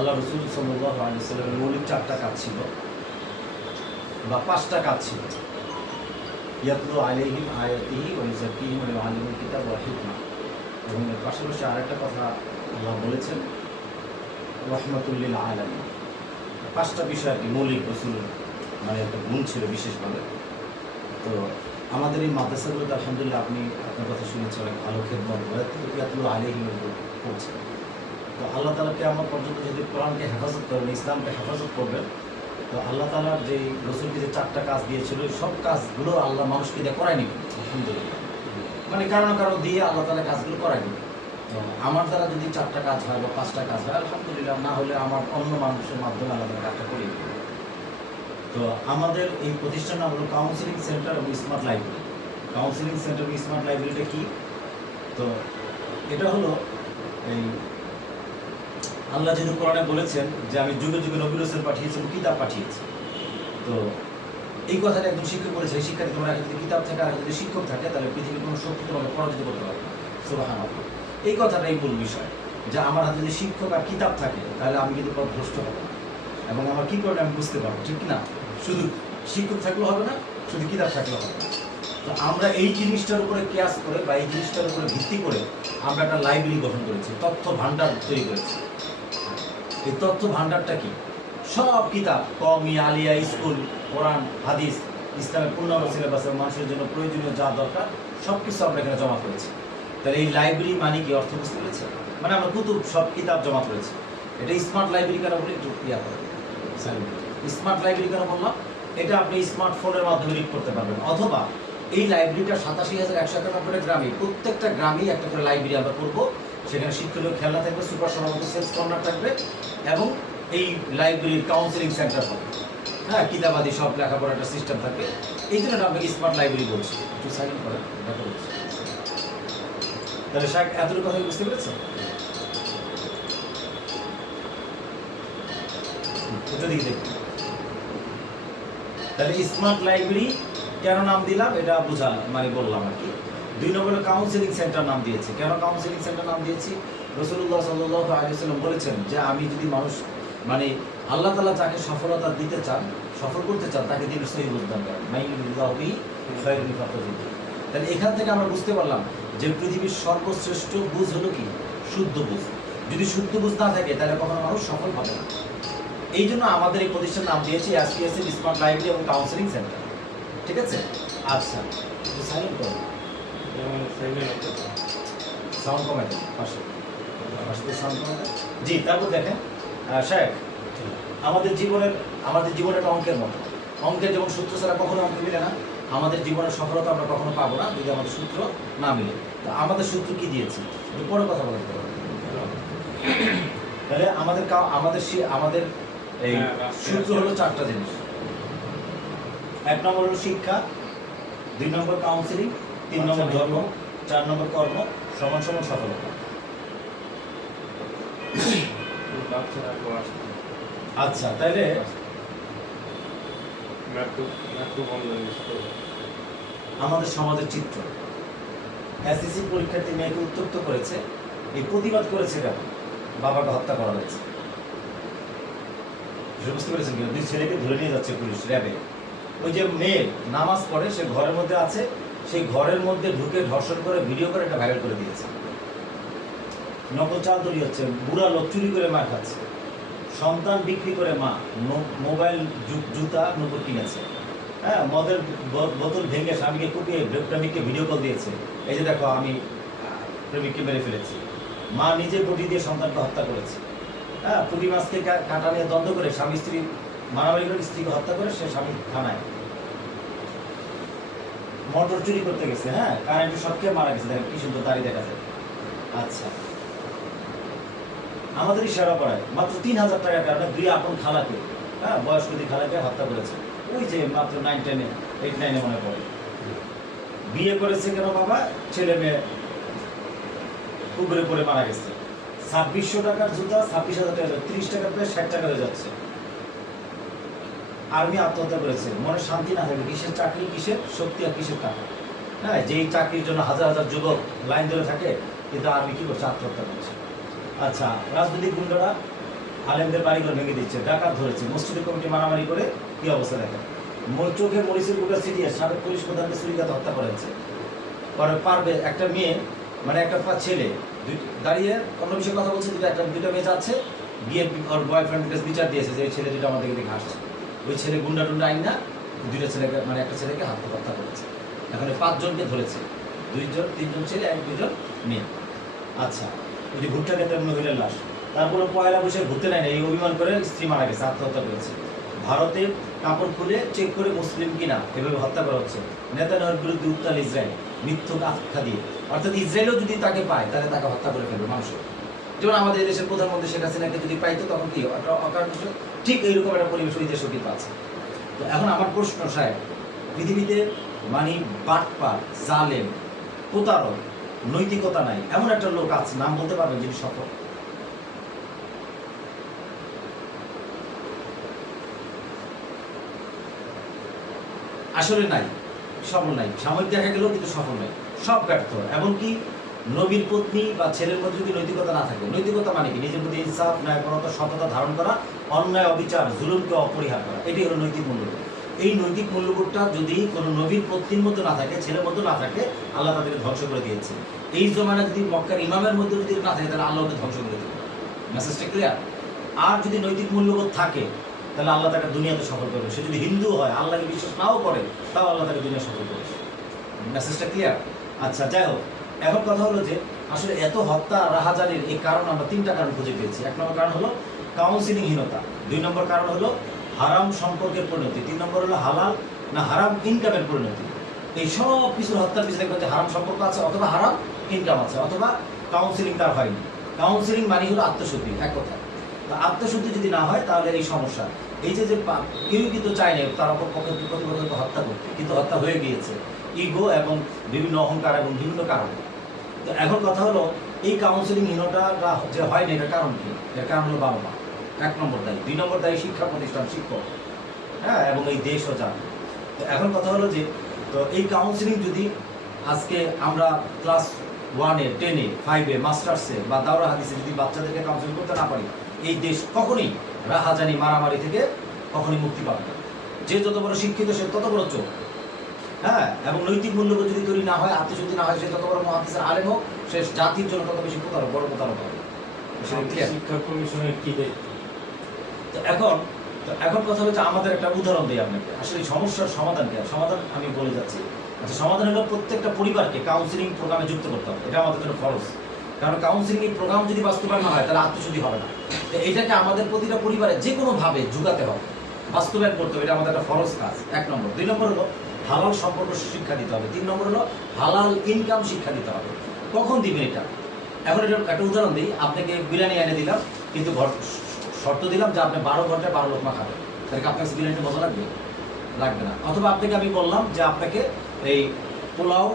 আল্লাহ রসুল সাল্লাল্লাহু আলাইহি ওয়াসাল্লামের মৌলিক 4টা কাজ ছিল বা 5টা কাজ ছিল। ইয়াতলু আলাইহিম আয়াতিহি ওয়া ইউযাক্কিহিম ওয়া ইউআল্লিমুল কিতাব ওয়াল হিকমা। এবং এর পাশাপাশি আরেকটা কথা আল্লাহ বলেছেন, রাহমাতুল লিল আলামিন। 5টা বিষয় আর কি মৌলিক রসুলের মানে একটা গুণ ছিল বিশেষভাবে। তো আমাদের এই মাদ্রাসাগুলোতে আলহামদুলিল্লাহ আপনি আপনার কথা শুনেছি, অনেক ভালো খেদমত ইয়াতলু আলাইহিম করছেন। তো আল্লাহ তাআলা কিয়ামত পর্যন্ত যদি কোরআনকে হেফাজত করবেন, ইসলামকে হেফাজত করবেন, তো আল্লাহ তাআলার যে রসুলকে যে 4টা কাজ দিয়েছিল সব কাজগুলো আল্লাহ মানুষকে দিয়ে করায় নিবে আলহামদুলিল্লাহ। মানে কারো না কারো দিয়ে আল্লাহ তাআলা কাজগুলো করায় নিবে। তো আমার দ্বারা যদি 4টা কাজ হয় বা 5টা কাজ হয় আলহামদুলিল্লাহ, না হলে আমার অন্য মানুষের মাধ্যমে আল্লাহ তাআলা কাজটা করিয়ে দেবে। তো আমাদের এই প্রতিষ্ঠান নাম হলো কাউন্সিলিং সেন্টার এবং স্মার্ট লাইব্রেরি। কাউন্সিলিং সেন্টার এবং স্মার্ট লাইব্রেরিটা কি? তো এটা হলো এই আল্লাহ যেহেতু কোরআনে বলেছেন যে আমি যুগে যুগে নবী রাসূল পাঠিয়েছি এবং কিতাব পাঠিয়েছি। তো এই কথাটা একদম শিক্ষক বলেছে, এই শিক্ষার্থী তোমরা যদি কিতাব থাকে আর যদি শিক্ষক থাকে তাহলে পৃথিবীর কোনো শক্তি তোমাকে পরাজিত করতে পারবে না। সুবহানাল্লাহ। এই কথাটাই মূল বিষয়, যে আমার হাতে যদি শিক্ষক আর কিতাব থাকে তাহলে আমি কিন্তু পথভ্রষ্ট হব না, এবং আমার কী করে আমি বুঝতে পারবো, ঠিক না? শুধু শিক্ষক থাকলেও হবে না, শুধু কিতাব থাকলেও হবে না। তো আমরা এই জিনিসটার উপরে কেয়াস করে বা এই জিনিসটার উপরে ভিত্তি করে আমরা একটা লাইব্রেরি গঠন করেছি, তথ্য ভাণ্ডার তৈরি করেছি। এই তথ্য ভাণ্ডারটা কি? সব কিতাব, কওমি, আলিয়া, স্কুল, কোরআন, হাদিস, ইসলামের পূর্ণাঙ্গ সিলেবাসের মানুষের জন্য প্রয়োজনীয় যা দরকার সব কিছু আমরা এখানে জমা করেছি। তাহলে এই লাইব্রেরি মানে কি অর্থ বুঝতে পেরেছে? মানে আমরা কুতুব সব কিতাব জমা করেছি। এটা স্মার্ট লাইব্রেরি কেন বলে একটু ইয়া করে। স্মার্ট লাইব্রেরি কেন বললাম? এটা আপনি স্মার্টফোনের মাধ্যমে রিড করতে পারবেন, অথবা এই লাইব্রেরিটা ৮৭,১৯১ গ্রামে, প্রত্যেকটা গ্রামেই একটা করে লাইব্রেরি আমরা করবো। সেখানে শিক্ষণীয় খেলনা থাকবে, সুপার সমাগত সেলস কর্নার থাকবে, এবং এই লাইব্রেরির কাউন্সিলিং সেন্টার হবে। হ্যাঁ, কিতাবাদি সব লেখাপড়ার একটা সিস্টেম থাকবে। এই জন্য আমরা স্মার্ট লাইব্রেরি বলছি। একটু সাইন করেন, দেখা বলছি। তাহলে শাক এতটুকু কথা বুঝতে পেরেছেন? এটা দিকে দেখুন। তাহলে স্মার্ট লাইব্রেরি কেন নাম দিলাম এটা বুঝা মানে বললাম আর কি। 2 নম্বরে কাউন্সিলিং সেন্টার নাম দিয়েছি। কেন কাউন্সিলিং সেন্টার নাম দিয়েছি? রাসূলুল্লাহ সাল্লাল্লাহু আলাইহি ওয়াসাল্লাম বলেছেন যে আমি যদি মানুষ মানে আল্লাহ তাআলা যাকে সফলতা দিতে চান, সফল করতে চান, তাকে তিনি সহি বুঝ দান করেন। মাইয়ুরিদুল্লাহু বিহি খায়রান ইউফাক্কিহু। তাহলে এখান থেকে আমরা বুঝতে পারলাম যে পৃথিবীর সর্বশ্রেষ্ঠ বুঝ হলো কি? শুদ্ধ বুঝ। যদি শুদ্ধ বুঝ না থাকে তাহলে কখনো মানুষ সফল হবে না। এই জন্য আমাদের এই প্রতিষ্ঠান নাম দিয়েছি এসপিএসএল স্মার্ট লাইব্রেরি এবং কাউন্সিলিং সেন্টার। ঠিক আছে? আচ্ছা, সাইলেন্ট করুন, সাউন্ড কমাই দেন পাশে সাউন্ড কমাই দেন। জি, তারপর দেখেন সাহেব, আমাদের জীবনের একটা অঙ্কের মতো। অঙ্কের যেমন সূত্র ছাড়া কখনো অঙ্ক মিলে না, আমাদের জীবনের সফলতা আমরা কখনো পাবো না যদি আমাদের সূত্র না মিলে। তো আমাদের সূত্র কি দিয়েছি পরে কথা বলতে পারবো। তাহলে আমাদের এই সূত্র হলো 4টা জিনিস। 1 নম্বর হলো শিক্ষা, 2 নম্বর কাউন্সিলিং, 3 নম্বর ধর্ম, 4 নম্বর কর্ম, সমান সমান সফলতা। আচ্ছা, তাইলে আমাদের সমাজের চিত্র, এসএসসি পরীক্ষার্থী মেয়েকে উত্ত্যক্ত করেছে, এই প্রতিবাদ করেছে কেন? বাবাকে হত্যা করা হয়েছে। বুঝতে পেরেছেন কি? 2 ছেলেকে ধরে নিয়ে যাচ্ছে পুলিশ, র্যাবে। ওই যে মেয়ে নামাজ পড়ে, সে ঘরের মধ্যে আছে, সেই ঘরের মধ্যে ঢুকে ধর্ষণ করে ভিডিও করে এটা ভাইরাল করে দিয়েছে। নকল চাল তৈরি হচ্ছে, বুড়া লোক চুরি করে মা খাচ্ছে, সন্তান বিক্রি করে মা মোবাইল, জুতা, নৌকর কিনেছে। হ্যাঁ, মদের বোতল ভেঙে স্বামীকে কুপিয়ে প্রেমিককে ভিডিও কল দিয়েছে, এই যে দেখো আমি প্রেমিককে মেরে ফেলেছি। মা নিজে বটি দিয়ে সন্তানকে হত্যা করেছে। হ্যাঁ, পুঁটি মাছকে কাঁটা নিয়ে দ্বন্দ্ব করে স্বামী স্ত্রী মারামারি করে স্ত্রীকে হত্যা করে সে স্বামী থানায়। মোটর চুরি করতে গেছে, হ্যাঁ, কারেন্ট সবকে মারা গেছে, দেখেন কি সুন্দর দাড়ি দেখা যায়। আচ্ছা, আমাদেরই সেরা পড়ায় মাত্র 3,000 টাকার কারণে 2 আপন খালাকে, হ্যাঁ, বয়স্ক 2 খালাকে হত্যা করেছে। ওই যে মাত্র 9, 10, 8, 9 মনে পড়ে। বিয়ে করেছে কেন বাবা? ছেলে মেয়ে পুকুরে পড়ে মারা গেছে। 2600 টাকার জুতা 26,000 টাকা, 30 টাকা প্রায় 60 টাকা হয়ে যাচ্ছে। আর্মি আত্মহত্যা করেছে, মনে শান্তি না থাকবে, কিসের চাকরি, কিসের শক্তি আর কিসের টাকা। হ্যাঁ, যেই চাকরির জন্য হাজার হাজার যুবক লাইন ধরে থাকে, কিন্তু আর্মি কি করছে? আত্মহত্যা করছে। আচ্ছা, রাজনৈতিক গুন্ডারা আলেমদের বাড়িঘর ভেঙে দিচ্ছে, ডাকাত ধরেছে, মসজিদের কমিটি মারামারি করে কি অবস্থা দেখেন। চোখে মরিচের গুঁড়া ছিটিয়ে সাবেক পুলিশ প্রধানকে ছুরিকাতে হত্যা করেছে। পরে পারবে একটা মেয়ে, মানে একটা ছেলে দাঁড়িয়ে অন্য বিষয়ে কথা বলছে, দুটো মেয়ে যাচ্ছে, গিয়ে ওর বয়ফ্রেন্ডের কাছে বিচার দিয়েছে যে ওই ছেলে দুটো আমাদেরকে দেখে আসছে। ওই ছেলে গুন্ডা টুন্ডা আইন না, দুটো ছেলেকে, মানে একটা ছেলেকে হত্যা করেছে। এখন 5 জনকে ধরেছে, 3জন ছেলে আর 2জন মেয়ে। আচ্ছা, ওই যে ভুট্টা খেতে মহিলার লাশ, তারপরে পয়লা বৈশাখ ঘুরতে নেয় না, এই অভিমান করে স্ত্রী মারা গেছে, আত্মহত্যা করেছে। ভারতে কাপড় খুলে চেক করে মুসলিম কিনা এভাবে হত্যা করা হচ্ছে। নেতানিয়াহুর বিরুদ্ধে উত্তাল ইসরায়েল মিথ্যুক আখ্যা দিয়ে, অর্থাৎ ইসরায়েলও যদি তাকে পায় তাহলে তাকে হত্যা করে ফেলবে মানুষ। যেমন আমাদের দেশের প্রধানমন্ত্রী শেখ হাসিনাকে যদি পাইতো তখন কি ঠিক এইরকম একটা পরিবেশ ওই দেশও কিন্তু আছে। তো এখন আমার প্রশ্ন সাহেব, পৃথিবীতে মানে বাটপার, জালেম, প্রতারক, নৈতিকতা নাই এমন একটা লোক আছে, নাম বলতে পারবেন যিনি সফল? আসলে নাই, সফল নাই। সাময়িক দেখা গেলেও কিন্তু সফল নাই, সব ব্যর্থ। এমনকি নবীর পত্নী বা ছেলের মধ্যে যদি নৈতিকতা না থাকে, নৈতিকতা মানে কি? নিজের প্রতি ইনসাফ, ন্যায়পরতা, সততা ধারণ করা, অন্যায় অবিচার জুলুমকে অপরিহার করা, এটাই হলো নৈতিক মূল্যবোধ। এই নৈতিক মূল্যবোধটা যদি কোনো নবীর পত্নীর মধ্যে না থাকে, ছেলের মধ্যে না থাকে, আল্লাহ তাদেরকে ধ্বংস করে দিয়েছে। এই জমানা যদি মক্কার ইমামের মধ্যে যদি না থাকে, তাহলে আল্লাহকে ধ্বংস করে দেবে। মেসেজটা ক্লিয়ার? আর যদি নৈতিক মূল্যবোধ থাকে, তাহলে আল্লাহ তাকে দুনিয়াতে সফল করবে। সে যদি হিন্দু হয়, আল্লাহকে বিশ্বাস নাও করে, তাও আল্লাহ তাকে দুনিয়া সফল করবে। মেসেজটা ক্লিয়ার? আচ্ছা, যাই হোক, এখন কথা হলো যে আসলে এত হত্যা রাহাজানির এই কারণ আমরা 3টা কারণ খুঁজে পেয়েছি। 1 নম্বর কারণ হলো কাউন্সিলিংহীনতা, 2 নম্বর কারণ হলো হারাম সম্পর্কের পরিণতি, 3 নম্বর হলো হালাল না হারাম ইনকামের পরিণতি। এই সব কিছুর হত্যার পিছনে দেখবেন যে হারাম সম্পর্ক আছে, অথবা হারাম ইনকাম আছে, অথবা কাউন্সিলিং তার হয়নি। কাউন্সিলিং মানে হলো আত্মশুদ্ধি, এক কথা। আত্মশুদ্ধি যদি না হয় তাহলে এই সমস্যা। এই যে কেউ কিন্তু চায় না তার প্রতিপক্ষকে হত্যা করতে, কিন্তু হত্যা হয়ে গিয়েছে ইগো এবং বিভিন্ন অহংকার এবং বিভিন্ন কারণে। তো এখন কথা হলো এই কাউন্সিলিংহীনতা যে হয় না, এটার কারণ কি? এর কারণ হলো বাবা মা 1 নম্বর দায়ী, 2 নম্বর দায়ী শিক্ষা প্রতিষ্ঠান, শিক্ষক, হ্যাঁ, এবং এই দেশ ও জাতি। তো এখন কথা হলো যে তো এই কাউন্সিলিং যদি আজকে আমরা ক্লাস 1-এ, 10-এ, 5-এ, মাস্টার্সে বা দাওরা হাদিসে যদি বাচ্চাদেরকে কাউন্সিলিং করতে না পারি, এই দেশ কখনই রাহাজানি মারামারি থেকে কখনই মুক্তি পাবে না। যে যত বড় শিক্ষিত সে তত বড় চোখ, হ্যাঁ, এবং নৈতিক মূল্যবোধ যদি তৈরি না হয়, আত্মশুদ্ধি না হয়, সে তত বড় মুহাদ্দিসের আলেম হোক, সে জাতির জন্য তত বেশি বড় প্রতারক হবে। শিক্ষা কমিশনের কি দেয়? তো এখন কথা হচ্ছে, আমাদের একটা উদাহরণ দিই আপনাকে। আসলে এই সমস্যার সমাধান কি? সমাধান আমি বলে যাচ্ছি। আচ্ছা, সমাধান হলো প্রত্যেকটা পরিবারকে কাউন্সিলিং প্রোগ্রামে যুক্ত করতে হবে। এটা আমাদের জন্য খরচ, কারণ কাউন্সিলিং এই প্রোগ্রাম যদি বাস্তবায়ন না হয় তাহলে আত্মশুদ্ধি হবে না। তো এটাকে আমাদের প্রতিটা পরিবারে যে কোনোভাবে ঝুঁকাতে হবে, বাস্তবায়ন করতে হবে। এটা আমাদের একটা ফরজ কাজ, 1 নম্বর। 2 নম্বর হলো হালাল সম্পর্ক শিক্ষা দিতে হবে। 3 নম্বর হলো হালাল ইনকাম শিক্ষা দিতে হবে। কখন দিবেন এটা? এখন এটা একটা উদাহরণ দিই। আপনাকে বিরিয়ানি এনে দিলাম, কিন্তু শর্ত দিলাম যে আপনি 12 ঘন্টায় 12 লোকমা খাবেন, তাহলে আপনার কাছে বিরিয়ানিটা মজা লাগবে? লাগবে না। অথবা আপনাকে আমি বললাম যে আপনাকে এই পোলাও,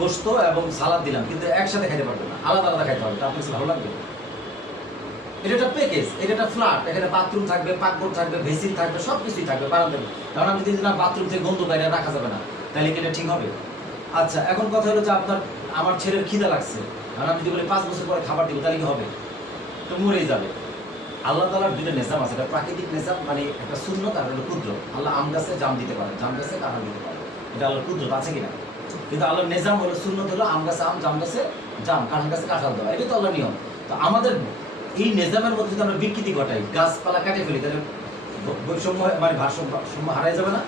গোস্ত এবং সালাদ দিলাম, কিন্তু একসাথে খাইতে পারবেন না, আলাদা আলাদা খাইতে হবে, আপনার কাছে ভালো লাগবে? এটা একটা প্যাকেজ, এটা একটা ফ্ল্যাট, এখানে বাথরুম থাকবে, পাকঘর থাকবে, ভেসিল থাকবে, সব কিছুই থাকবে, বারান্দা। কারণ আমি যদি না বাথরুম থেকে গন্ধ বাইরে রাখা যাবে না, তাহলে কি এটা ঠিক হবে? আচ্ছা, এখন কথা হলো যে আমার ছেলের খিদা লাগছে, আর আমি যদি বলি 5 বছর পরে খাবার দিব, তাহলে কি হবে? তো মরেই যাবে। আল্লাহ তাআলার 2টা নিজাম আছে, এটা প্রাকৃতিক নিজাম, মানে একটা সুন্নত, আর একটা কুদরত। আল্লাহ আম গাছে জাম দিতে পারে, জাম গাছে কাঁঠাল দিতে পারে, এটা আল্লাহর কুদরত আছে কিনা? কিন্তু আল্লাহর নিজাম হলো, সুন্নত হলো আম গাছে আম, জাম গাছে জাম, কাঁঠাল গাছে কাঁঠাল দেওয়া, এটা তো আল্লাহর নিয়ম। তো আমাদের এই নিজামের মধ্যে যদি আমরা বিকৃতি ঘটাই, গাছপালা কাটে ফেলি, তাহলে বৈষম্য, মানে ভারসাম্য হারাই যাবে না?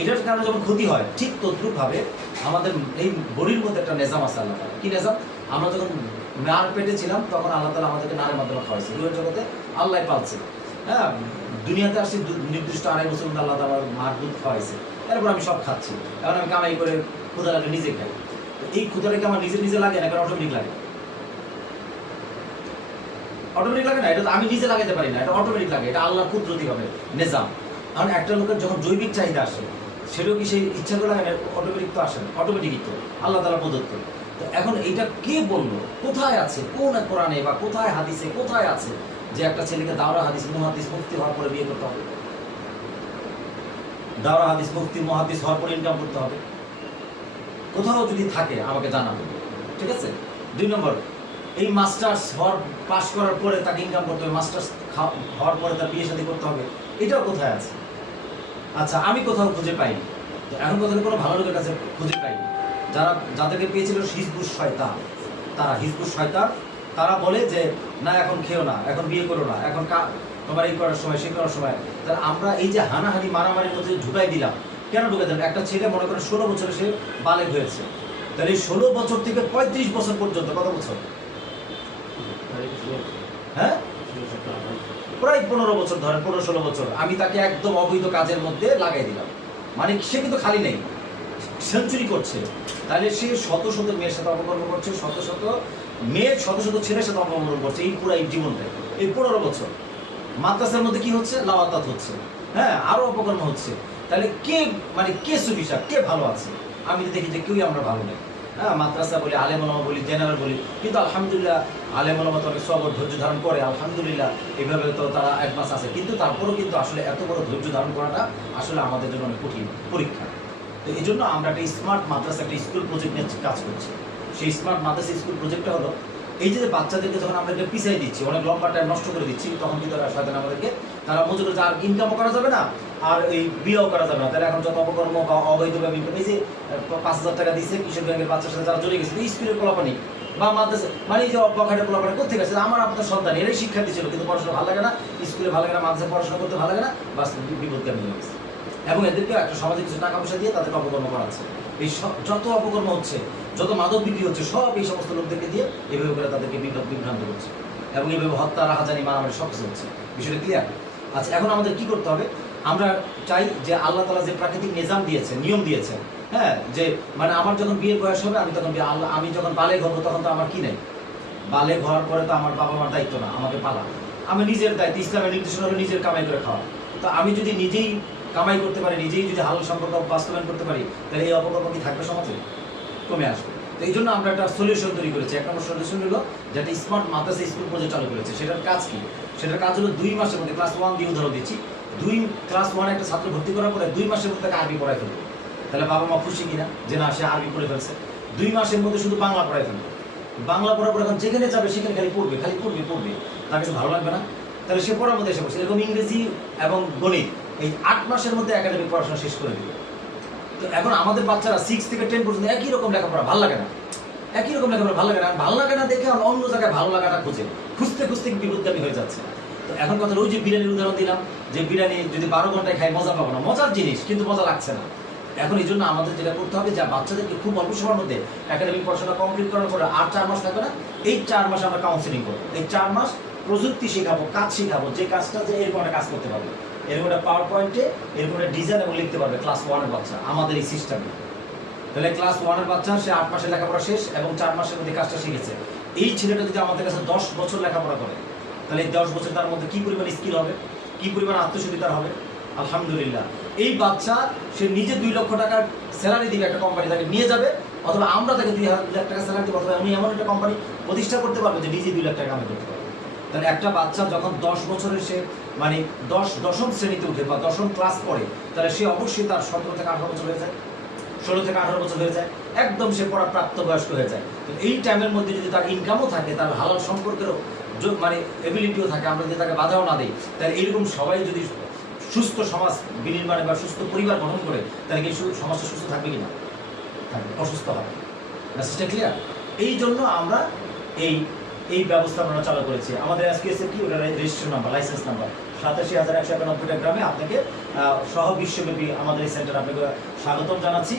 এটার কারণে যখন ক্ষতি হয়, ঠিক তদ্রুপভাবে আমাদের এই বডির মধ্যে একটা নিজাম আছে আল্লাহ তাআলা। কি নিজাম? আমরা যখন মার পেটে ছিলাম তখন আল্লাহ তাআলা আমাদেরকে নারের মাধ্যমে খাওয়াইছে, রুহের জগতে আল্লাহ পালছে, হ্যাঁ, দুনিয়াতে আসছি নির্দিষ্ট 2.5 বছর মধ্যে আল্লাহ তাআলা মার দুধ খাওয়াইছে। এরপর আমি সব খাচ্ছি, এখন আমি কামাই করে ক্ষুধা লাগলে নিজে খাই। এই ক্ষুধাটাকে আমার নিজে লাগে না, কারণ অটোমেটিক লাগে। অটোমেটিক লাগে না, এটা আমি নিজে লাগাইতে পারি না, এটা অটোমেটিক লাগে, এটা আল্লাহর কুদরতি হবে নিজাম। কারণ একটা লোকের যখন জৈবিক চাহিদা আসে, সেটাও কি সেই ইচ্ছা করে লাগে না? অটোমেটিক তো আসে না, অটোমেটিকই তো আল্লাহ তাআলা প্রদত্ত। তো এখন এইটা কে বললো? কোথায় আছে? কোন কোরআনে বা কোথায় হাদিসে কোথায় আছে যে একটা ছেলেকে দাওরা হাদিস, মুহাদ্দিস, মুফতি হওয়ার পরে বিয়ে করতে হবে? দাওরা হাদিস, মুফতি, মুহাদ্দিস হওয়ার পরে ইনকাম করতে হবে? কোথাও যদি থাকে আমাকে জানাবেন, ঠিক আছে? 2 নম্বর, এই মাস্টার্স পাস করার পরে তাকে ইনকাম করতে হবে, মাস্টার্স হওয়ার পরে তার বিয়ে শাদী করতে হবে, এটাও কোথায় আছে? আচ্ছা, আমি কোথাও খুঁজে পাইনি। তো এখন কোথাও কোনো ভালো লোকের কাছে খুঁজে পাইনি। যাদেরকে পেয়েছিল হিজবুস শয়তান, তারা হিজবুস শয়তান, তারা বলে যে না এখন খেও না, এখন বিয়ে করো না, এখন তোমার এই করার সময় সেই করার সময়। তাহলে আমরা এই যে হানাহানি মারামারির মধ্যে ঢুকাই দিলাম, কেন ঢুকাই দিলাম? একটা ছেলে মনে করেন 16 বছরে সে বালেগ হয়েছে, তাহলে এই 16 বছর থেকে 35 বছর পর্যন্ত, কত বছর? হ্যাঁ, প্রায় 15 বছর ধরেন, 15-16 বছর আমি তাকে একদম অবৈধ কাজের মধ্যে লাগাই দিলাম। মানে সে কিন্তু খালি নেই, সেঞ্চুরি করছে। তাহলে সে শত শত মেয়ের সাথে অপকর্ম করছে, শত শত মেয়ের শত শত ছেলের সাথে অপকর্ম করছে এই পুরো এই জীবনটাই, এই 15 বছর। মাদ্রাসার মধ্যে কি হচ্ছে? লাওয়াতাত হচ্ছে, হ্যাঁ, আরো অপকর্ম হচ্ছে। তাহলে কে মানে কে সুবিচার, কে ভালো আছে? আমি তো দেখি যে কেউই আমরা ভালো নেই। হ্যাঁ, মাদ্রাসা বলি, আলেম ওলামা বলি, জেনারেল বলি, কিন্তু আলহামদুলিল্লাহ আলেম ওলামা তো অনেক সবর ধৈর্য ধারণ করে, আলহামদুলিল্লাহ এইভাবে তো তারা অ্যাডভান্স আছে। কিন্তু তারপরেও কিন্তু আসলে এত বড় ধৈর্য ধারণ করাটা আসলে আমাদের জন্য অনেক কঠিন পরীক্ষা। তো এই জন্য আমরা একটা স্মার্ট মাদ্রাসা, একটা স্কুল প্রজেক্ট নিয়ে কাজ করছি। সেই স্মার্ট মাদ্রাসা স্কুল প্রজেক্টটা হলো এই যে বাচ্চাদেরকে যখন আমরা এটা পিছিয়ে দিচ্ছি, অনেক লম্বা টাইম নষ্ট করে দিচ্ছি, তখন কিন্তু শয়তান আমাদেরকে তারা মজুর আর ইনকামও করা যাবে না, আর এই বিয়েও করা যাবে না। তাহলে এখন যত অপকর্ম বা অবৈধভাবে এই যে 5,000 টাকা দিচ্ছে কৃষক ব্যাংকের বাচ্চার সাথে যারা জড়িয়ে গেছে, স্কুলের পোলাপানি বা মাদ্রাসা, মানে এই যে বখাটে পোলাপানি করতে গেছে, আমার আপনার সন্তান এরাই শিক্ষা দিচ্ছিল, কিন্তু পড়াশোনা ভালো লাগে না, স্কুলে ভালো লাগে না, মাদ্রাসায় পড়াশোনা করতে ভালো লাগে না, বাস বিপদগামী হয়ে গেছে। এবং এদেরকে একটা সমাজে কিছু টাকা পয়সা দিয়ে তাদেরকে অপকর্ম করাচ্ছে। এই যত অপকর্ম হচ্ছে, যত মাদক বিক্রি হচ্ছে, সব এই সমস্ত লোকদেরকে দিয়ে এভাবে করে তাদেরকে বিভ্রান্ত করছে, এবং এইভাবে হত্যা, রাহাজানি, মারামারি সব কিছু হচ্ছে। বিষয়টা ক্লিয়ার? আচ্ছা, এখন আমাদের কি করতে হবে? আমরা চাই যে আল্লাহ তাআলা যে প্রাকৃতিক নিজাম দিয়েছে, নিয়ম দিয়েছে, হ্যাঁ, যে মানে আমার যখন বিয়ের বয়স হবে, আমি তখন আমি যখন বালেগ হবো, তখন তো আমার কি নেই, বালেগ হওয়ার পরে তো আমার বাবা মার দায়িত্ব না, আমাকে পালা, আমি নিজের দায়িত্ব। ইসলামের নির্দেশনা হলো নিজের কামাই করে খাওয়া। তো আমি যদি নিজেই কামাই করতে পারি, নিজেই যদি হালাল সম্পর্ক বাস্তবায়ন করতে পারি, তাহলে এই অপকর্ম কি থাকবে সমাজে? কমে আসবে। তো এই জন্য আমরা একটা সলিউশন তৈরি করেছি। এক নম্বর সলিউশন হলো যেটা স্মার্ট মাদ্রাসা স্কুল প্রজেক্ট চালু করেছে। সেটার কাজ কি? সেটার কাজ হলো 2 মাসের মধ্যে, ক্লাস 1 দিয়ে উদাহরণ দিচ্ছি, ক্লাস 1 একটা ছাত্র ভর্তি করার পরে 2 মাসের মধ্যে তাকে আরবি পড়াই ফেলবে। তাহলে বাবা মা খুশি কিনা যে না, সে আরবি পড়ে ফেলছে। 2 মাসের মধ্যে শুধু বাংলা পড়াই ফেলবে। বাংলা পড়ার পর এখন যেখানে যাবে সেখানে খালি পড়বে, তার কাছে ভালো লাগবে না? তাহলে সে পড়ার মধ্যে এসে পড়ছে। এরকম ইংরেজি এবং গণিত এই 8 মাসের মধ্যে একাডেমিক পড়াশোনা শেষ করে দিবে। তো এখন আমাদের বাচ্চারা 6 থেকে 10 পর্যন্ত একই রকম লেখাপড়া, ভালো লাগে না, একই রকম লেখাপড়া ভালো লাগে না দেখে অন্য জায়গায় ভালো লাগাটা খুঁজতে বিপদগামী হয়ে যাচ্ছে। তো এখন কথা হলো, ওই যে বিরিয়ানির উদাহরণ দিলাম, যে বিরিয়ানি যদি 12 ঘন্টায় খাই মজা পাবো না, মজার জিনিস কিন্তু মজা লাগছে না। এখন এই জন্য আমাদের যেটা করতে হবে, যে বাচ্চাদেরকে খুব অল্প সময়ের মধ্যে একাডেমিক পড়াশোনা কমপ্লিট করার পরে আর 4 মাস থাকবে না, এই 4 মাস আমরা কাউন্সিলিং করবো। এই 4 মাস প্রযুক্তি শেখাবো, কাজ শেখাবো, যে কাজটা যে এরকম একটা কাজ করতে পারবে, এরকম একটা পাওয়ার পয়েন্টে এরকম একটা ডিজাইন এবং লিখতে পারবে ক্লাস 1 এর বাচ্চা আমাদের এই সিস্টেমে। তাহলে ক্লাস 1 এর বাচ্চা, সে 8 মাসের লেখাপড়া শেষ এবং 4 মাসের মধ্যে কাজটা শিখেছে। এই ছেলেটা যদি আমাদের কাছে 10 বছর লেখাপড়া করে, তাহলে এই 10 বছর তার মধ্যে কি পরিমাণ স্কিল হবে, কি পরিমাণ আত্মসুবিধার হবে। আলহামদুলিল্লাহ, এই বাচ্চা সে নিজে 2 লক্ষ টাকার স্যালারি দিবে একটা কোম্পানি, তাকে নিয়ে যাবে, অথবা আমরা তাকে 2 লাখ টাকা স্যালারি দিব, অথবা উনি এমন একটা কোম্পানি প্রতিষ্ঠা করতে পারবে যে নিজে 2 লাখ টাকা কামাই করতে পারবে। তাহলে একটা বাচ্চা যখন 10 বছরে সে মানে দশম শ্রেণীতে উঠে বা 10ম ক্লাস পড়ে, তাহলে সে অবশ্যই তার 17 থেকে 18 বছর হয়ে যায়, 16 থেকে 18 বছর হয়ে যায়, একদম সে প্রাপ্ত বয়স্ক হয়ে যায়। তো এই টাইমের মধ্যে যদি তার ইনকামও থাকে, তার হালাল সম্পর্কেরও মানে এবিলিটিও থাকে, আমরা যদি তাকে বাধাও না দিই, তাহলে এইরকম সবাই যদি সুস্থ সমাজ বিনির্মাণে বা সুস্থ পরিবার গঠন করে, তাহলে কি সমাজটা সুস্থ থাকবে কিনা? থাকবে, অসুস্থ হবে। মেসেজটা ক্লিয়ার? এই জন্য আমরা এই ব্যবস্থা আমরা চালু করেছি। আমাদের আজকে এসে কি ওটা রেজিস্ট্রেশন নাম্বার, লাইসেন্স নাম্বার 87,191টা গ্রামে আপনাকে সহ বিশ্বব্যাপী আমাদের এই সেন্টার আপনাকে স্বাগতম জানাচ্ছি।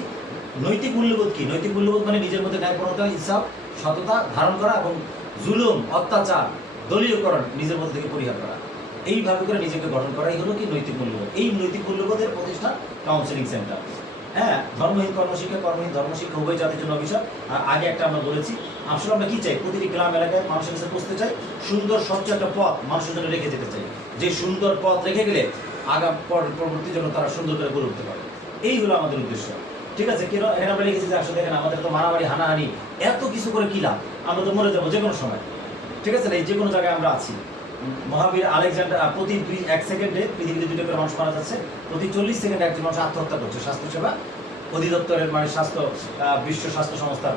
নৈতিক মূল্যবোধ কি? নৈতিক মূল্যবোধ মানে নিজের মধ্যে ন্যায়পরতা, ইনসাফ, সততা ধারণ করা এবং জুলুম, অত্যাচার, দলীয়করণ নিজের মধ্যে থেকে পরিহার করা। এইভাবে করে নিজেকে গঠন করাই হলো কি নৈতিক মূল্যবোধ। এই নৈতিক মূল্যবোধের প্রতিষ্ঠান কাউন্সিলিং সেন্টার। হ্যাঁ, ধর্মহীন কর্মশিক্ষা, কর্মহীন ধর্মশিক্ষা উভয় জাতির জন্য অভিশাপ। আর আগে একটা আমরা বলেছি, আসলে আমরা কি চাই? প্রতিটি গ্রাম এলাকায় মানুষের কাছে পৌঁছতে চাই, সুন্দর স্বচ্ছ একটা পথ মানুষের জন্য রেখে যেতে চাই, যে সুন্দর পথ রেখে গেলে পরবর্তী জন্য তারা সুন্দর করে গড়ে উঠতে পারে। এই হলো আমাদের উদ্দেশ্য। ঠিক আছে? কেন এখানে আমরা লিখেছি যে আসলে দেখেন আমাদের তো মারামারি, হানাহানি, এত কিছু করে কি লাভ? আমরা তো মরে যাবো যে কোনো সময়। ঠিক আছে? এই যে কোনো জায়গায় আমরা আছি। মহাবীর আলেকজান্ডার প্রতি 1 সেকেন্ডে পৃথিবীতে 2টা করে মানুষ মারা যাচ্ছে, প্রতি 40 সেকেন্ডে একজন মানুষ আত্মহত্যা করছে। স্বাস্থ্যসেবা অধিদপ্তরের মানে বিশ্ব স্বাস্থ্য সংস্থার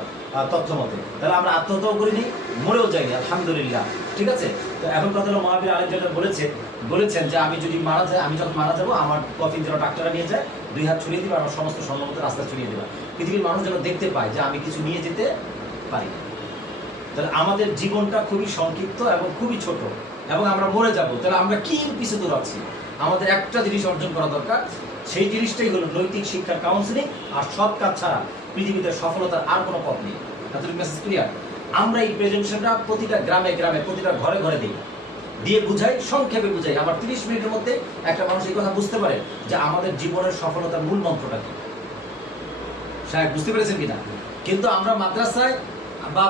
তথ্য মতে। তাহলে আমরা আত্মহত্যাও করিনি, মরেও যাইনি, আলহামদুলিল্লাহ। ঠিক আছে? তো তো এখন কথা হলো মহাবীর আলেকজান্ডার বলেছেন যে আমি যদি মারা যাই, আমি যখন মারা যাবো আমার কফিন যেন ডাক্তাররা নিয়ে যায়, 2 হাত ছড়িয়ে দিবে, আমার সমস্ত স্বর্ণমতো রাস্তা ছড়িয়ে দেবে, পৃথিবীর মানুষ যেন দেখতে পায় যে আমি কিছু নিয়ে যেতে পারি। তাহলে আমাদের জীবনটা খুবই সংক্ষিপ্ত এবং খুবই ছোট, এবং আমরা মরে যাব। তাহলে আমরা কি পিছু দৌড়াচ্ছি? আমাদের একটা জিনিস অর্জন করা দরকার, সেই জিনিসটাই হলো নৈতিক শিক্ষার কাউন্সিলিং। আর সৎ কাজ ছাড়া পৃথিবীতে সফলতার আর কোনো পথ নেই। এতটুকু মেসেজ ক্লিয়ার? আমরা এই প্রেজেন্টেশনটা প্রতিটা গ্রামে গ্রামে, প্রতিটা ঘরে ঘরে দিই, দিয়ে বুঝাই, সংক্ষেপে বুঝাই। আমার 30 মিনিটের মধ্যে একটা মানুষ এই কথা বুঝতে পারে যে আমাদের জীবনের সফলতার মূল মন্ত্রটা কি। সাহেব বুঝতে পেরেছেন কিনা? কিন্তু আমরা মাদ্রাসায় বা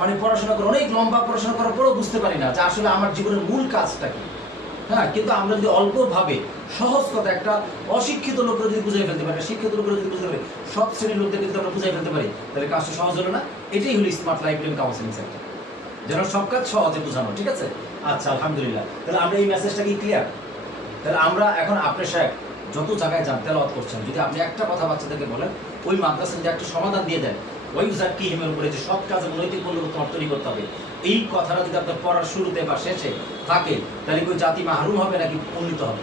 মানে পড়াশোনা করে, অনেক লম্বা পড়াশোনা করার পরেও বুঝতে পারি না যে আসলে আমার জীবনের মূল কাজটা কি। হ্যাঁ, কিন্তু আমরা যদি অল্পভাবে সহজ কথা একটা অশিক্ষিত লোকরা যদি বুঝাই ফেলতে পারি, শিক্ষিত লোকরা যদি বুঝতে পারি, সব শ্রেণীর লোকদেরকে যদি আমরা বুঝাই ফেলতে পারি, তাহলে কাজটা সহজ হলো না? এটাই হলো smart life time counselling centre, যেন সব কাজ সহজে বোঝানো। ঠিক আছে? আচ্ছা, আলহামদুলিল্লাহ। তাহলে আমরা এই মেসেজটা কি ক্লিয়ার? তাহলে আমরা এখন আপনার সাহেব যত জায়গায় যান তেলাওয়াত করছেন, যদি আপনি একটা কথা বাচ্চাদেরকে বলেন, ওই মাদ্রাসা যদি একটা সমাধান দিয়ে দেন, ওই জাকি হিমের উপরে যে সৎ কাজ এবং নৈতিক মূল্যবোধ তোমার তৈরি করতে হবে, এই কথাটা যদি আপনার পড়ার শুরুতে বা শেষে থাকে, তাহলে ওই জাতি মাহরুম হবে নাকি উন্নীত হবে?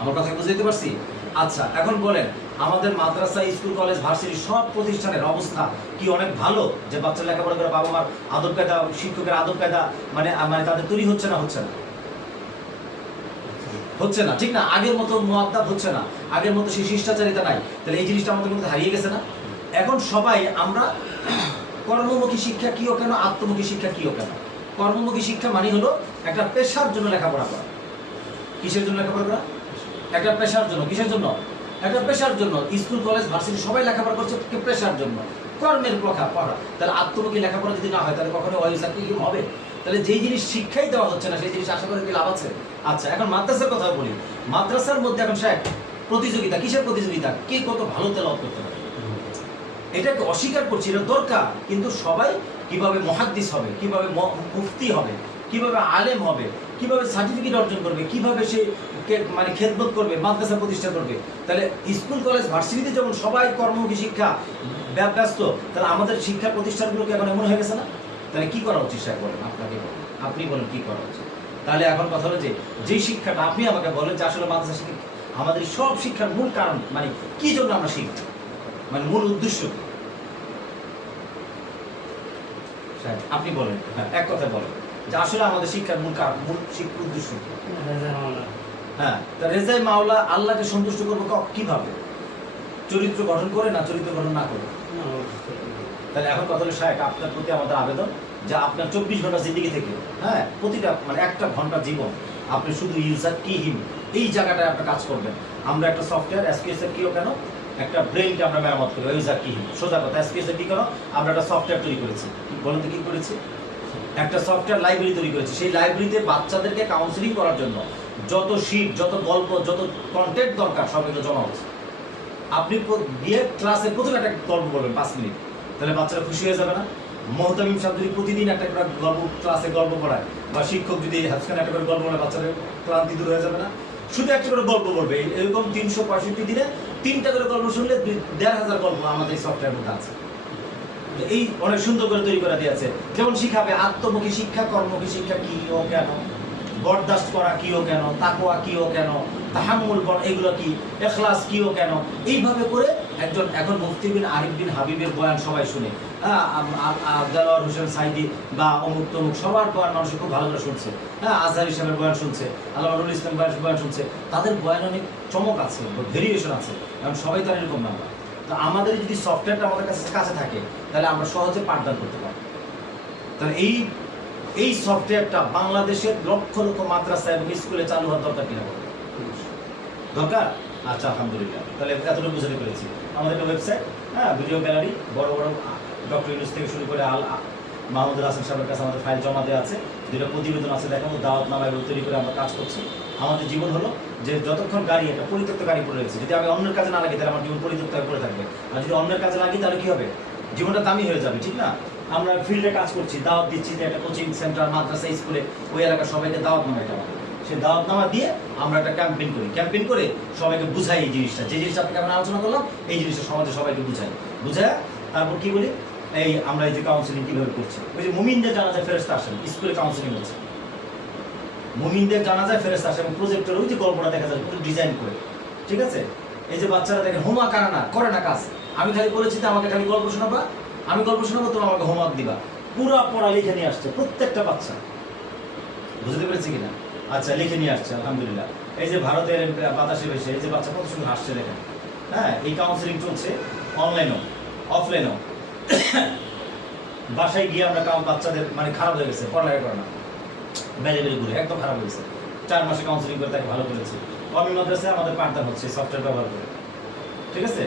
আমার কথা বুঝতে দিতে পারছি? আচ্ছা, এখন বলেন, আমাদের মাদ্রাসা, স্কুল, কলেজ, ভার্সিটি সব প্রতিষ্ঠানের অবস্থা কি অনেক ভালো? যে বাচ্চা লেখাপড়া করে বাবা মার আদব কায়দা, শিক্ষকের আদব কায়দা মানে তাদের তৈরি হচ্ছে না? হচ্ছে না? হচ্ছে না, ঠিক না? আগের মতো মুআদ্দাব হচ্ছে না, আগের মতো সেই শিষ্টাচারিতা নাই। তাহলে এই জিনিসটা আমাদের মধ্যে হারিয়ে গেছে না? এখন সবাই আমরা কর্মমুখী শিক্ষা কিও কেন, আত্মমুখী শিক্ষা কিও কেন? কর্মমুখী শিক্ষা মানে হলো একটা পেশার জন্য লেখাপড়া করা। কিসের জন্য লেখাপড়া করা? একটা পেশার জন্য। কিসের জন্য? একটা পেশার জন্য। স্কুল, কলেজ, ভার্সিটি সবাই লেখাপড়া করছে পেশার জন্য, কর্মের পড়া। তাহলে আত্মমুখী লেখাপড়া যদি না হয়, তাহলে কখনো ওয়াইজাকি হবে? তাহলে যেই জিনিস শিক্ষাই দেওয়া হচ্ছে না, সেই জিনিস আশা করে কি লাভ আছে? আচ্ছা, এখন মাদ্রাসার কথা বলি। মাদ্রাসার মধ্যে এখন সাহেব প্রতিযোগিতা। কিসের প্রতিযোগিতা? কে কত ভালো তেলাওয়াত করতে পারে। এটাকে অস্বীকার করছি, এটা দরকার, কিন্তু সবাই কিভাবে মুহাদ্দিস হবে, কিভাবে মুফতি হবে, কিভাবে আলেম হবে, কিভাবে সার্টিফিকেট অর্জন করবে, কিভাবে সে মানে খেদমত করবে, মাদ্রাসা প্রতিষ্ঠা করবে। তাহলে স্কুল, কলেজ, ভার্সিটিতে যখন সবাই কর্মমুখী শিক্ষা ব্যস্ত, তাহলে আমাদের শিক্ষা প্রতিষ্ঠানগুলোকে এখন এমন হয়ে গেছে না? তাহলে কি করা উচিত সাহেব বলেন? আপনাকে বলেন, আপনি বলেন কি করা উচিত? তাহলে এখন কথা হলো যে শিক্ষাটা আপনি আমাকে বলেন যে আসলে মাদ্রাসা শিক্ষা আমাদের সব শিক্ষার মূল কারণ মানে কি জন্য আমরা শিখছি, মানে মূল উদ্দেশ্য কি? আপনি বলেন, এক কথায় বলেন যে আসলে আমাদের শিক্ষার মূল কারণ, মূল শিক্ষার উদ্দেশ্য কি? হ্যাঁ, তা রেজাই মাওলা, আল্লাহকে সন্তুষ্ট করবো কিভাবে? চরিত্র গঠন করে না চরিত্র গঠন না করে? তাহলে এখন কথা হলো সাহেব, আপনার প্রতি আমাদের আবেদন যে আপনার 24 ঘন্টা জিন্দিগি থেকে, হ্যাঁ, প্রতিটা মানে একটা ঘন্টা জীবন আপনি শুধু ইউজাকিহিম এই জায়গাটায় আপনি কাজ করবেন। আমরা একটা সফটওয়্যার এসকিউএস এর কিও কেন একটা ব্রেইনকে আমরা মেরামত করি, ইউজাকিহিম। সোজা কথা, এসকিউএস এর কি কেন আমরা একটা সফটওয়্যার তৈরি করেছি। বলুন তো কি করেছি? একটা সফটওয়্যার লাইব্রেরি তৈরি করেছি। সেই লাইব্রেরিতে বাচ্চাদেরকে কাউন্সিলিং করার জন্য যত শীট, যত গল্প, যত কন্টেন্ট দরকার সব এগুলো জমা হচ্ছে। আপনি গিয়ে ক্লাসে প্রথমে একটা গল্প বলবেন 5 মিনিট, তাহলে বাচ্চারা খুশি হয়ে যাবে না? মোহতামিম সাহেব যদি প্রতিদিন একটা করে গল্প ক্লাসে গল্প পড়ায়, বা শিক্ষক যদি হাসখানে একটা করে গল্প বলে, বাচ্চাদের ক্লান্তি দূর হয়ে যাবে না? শুধু একটা করে গল্প বলবে, এরকম 365 দিনে 3টা করে গল্প শুনলে 1500 গল্প আমাদের এই সফটওয়্যার মধ্যে আছে। এই অনেক সুন্দর করে তৈরি করা দিয়েছে। যেমন শিখাবে আত্মমুখী শিক্ষা, কর্মমুখী শিক্ষা কি ও কেন, বরদাস্ত করা কি ও কেন, তাকওয়া কি ও কেন, তাহাম্মুল এগুলো কি, ইখলাস কি ও কেন, এইভাবে করে একজন এখন মুফতি বিন আরিফ বিন হাবিবের বয়ান সবাই শুনে, দেলোয়ার হোসেন সাইদি বা অমুক তমুক সবার বয়ান মানুষ খুব ভালো করে শুনছে। হ্যাঁ, আজহারি সাহেবের বয়ান শুনছে, আল্লাহ নুরুল ইসলাম বয়ান শুনছে। তাদের বয়ান অনেক চমক আছে, ভেরিয়েশন আছে, কারণ সবাই তার এরকম না। তো আমাদের যদি সফটওয়্যারটা আমাদের কাছে থাকে, তাহলে আমরা সহজে পাঠদান করতে পারি। তাহলে এই সফটওয়্যারটা বাংলাদেশের লক্ষ লক্ষ মাদ্রাসা এবং স্কুলে চালু হওয়ার দরকার কিনা বলবে? দরকার। আচ্ছা, আলহামদুলিল্লাহ। তাহলে এতটুকু বুঝতে পেরেছি। আমাদের একটা ওয়েবসাইট, হ্যাঁ, ভিডিও গ্যালারি, বড় বড় ডক্টর ইউনুস থেকে শুরু করে মাহমুদুল হাসান সাহেবের কাছে আমাদের ফাইল জমা দেওয়া আছে, যেটা প্রতিবেদন আছে, দেখাবো দাওয়াতনামা এগুলো তৈরি করে আমরা কাজ করছি। আমাদের জীবন হলো যে যতক্ষণ গাড়ি, একটা পরিত্যক্ত গাড়ি পড়ে রয়েছে, যদি আমি অন্যের কাজে না লাগি তাহলে আমার জীবন পরিত্যক্ত হয়ে পড়ে থাকবে। আর যদি অন্যের কাজে লাগি তাহলে কি হবে? জীবনটা দামি হয়ে যাবে, ঠিক না? আমরা ফিল্ডে কাজ করছি, দাওয়াত দিচ্ছি, যে একটা কোচিং সেন্টার, মাদ্রাসা, স্কুলে, ওই এলাকার সবাইকে দাওয়াতনামা, এটা আমাদের সেই দাওয়াতনামা দিয়ে আমরা একটা ক্যাম্পেইন করে সবাইকে বুঝাই এই জিনিসটা, যে জিনিসটা আপনাকে আমরা আলোচনা করলাম, এই জিনিসটা সমাজে সবাইকে বুঝাই, তারপর কি বলি, এই আমরা এই যে কাউন্সিলিং কিভাবে করছি, ওই যে মুমিনদের জানাজায় ফেরেশতা আসেন, স্কুলে কাউন্সিলিং হচ্ছে, মুমিনদের জানাজায় ফেরেশতা আসে এবং প্রজেক্টর ওই যে গল্পটা দেখা যায় পুরো ডিজাইন করে, ঠিক আছে। এই যে বাচ্চারা দেখেন হোমওয়ার্ক করে না কাজ, আমি খালি বলেছি যে আমাকে খালি গল্প শোনাবা, আমি গল্প শোনাবো, তুমি আমাকে হোমওয়ার্ক দিবা, পুরো পড়া লিখে নিয়ে আসছে প্রত্যেকটা বাচ্চা, বুঝতে পেরেছি কিনা? আচ্ছা, লিখে নিয়ে আসছে আলহামদুলিল্লাহ। এই যে ভারতের বাতাসে ভেসে এই যে বাচ্চা কত সুন্দর হাসছে দেখেন। হ্যাঁ, এই কাউন্সিলিং চলছে অনলাইনও অফলাইনও। বাসায় গিয়ে আমরা বাচ্চাদের মানে খারাপ হয়ে গেছে, পড়ালেখা করে না, বেড়ে বেড়ে ঘুরে একদম খারাপ হয়ে গেছে। 4 মাসে কাউন্সিলিং করে তাকে ভালো করেছে। কমি মাদ্রাসায় আমাদের পাঠদান হচ্ছে সফটওয়্যার ব্যবহার করে, ঠিক আছে।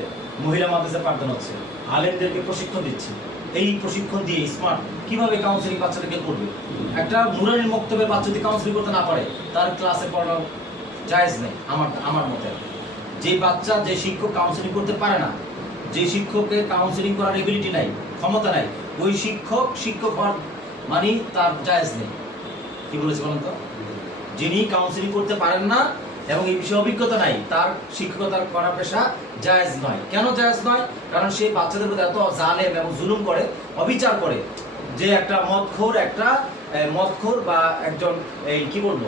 মহিলা মাদ্রাসায় পাঠদান হচ্ছে, আলেমদেরকে প্রশিক্ষণ দিচ্ছি। এই প্রশিক্ষণ দিয়ে স্মার্ট কিভাবে কাউন্সিলিং বাচ্চাদেরকে করবে। একটা নুরানির বক্তব্যের বাচ্চা যদি কাউন্সিলিং করতে না পারে তার ক্লাসে পড়ানো জায়েজ নেই আমার মতে। যে বাচ্চা, যে শিক্ষক কাউন্সিলিং করতে পারে না, যে শিক্ষকের কাউন্সিলিং করার এবিলিটি নাই, ক্ষমতা নাই, ওই শিক্ষক হওয়ার মানে তার জায়েজ নেই। কি বলেছে বলেন তো? যিনি কাউন্সিলিং করতে পারেন না এবং এই বিষয়ে অভিজ্ঞতা নাই, তার শিক্ষকতা করা পেশা জায়েজ নয়। কেন জায়েজ নয়? কারণ সে বাচ্চাদের প্রতি এত জালেম এবং জুলুম করে, অবিচার করে, যে একটা মদখোর বা একজন এই কি বলবো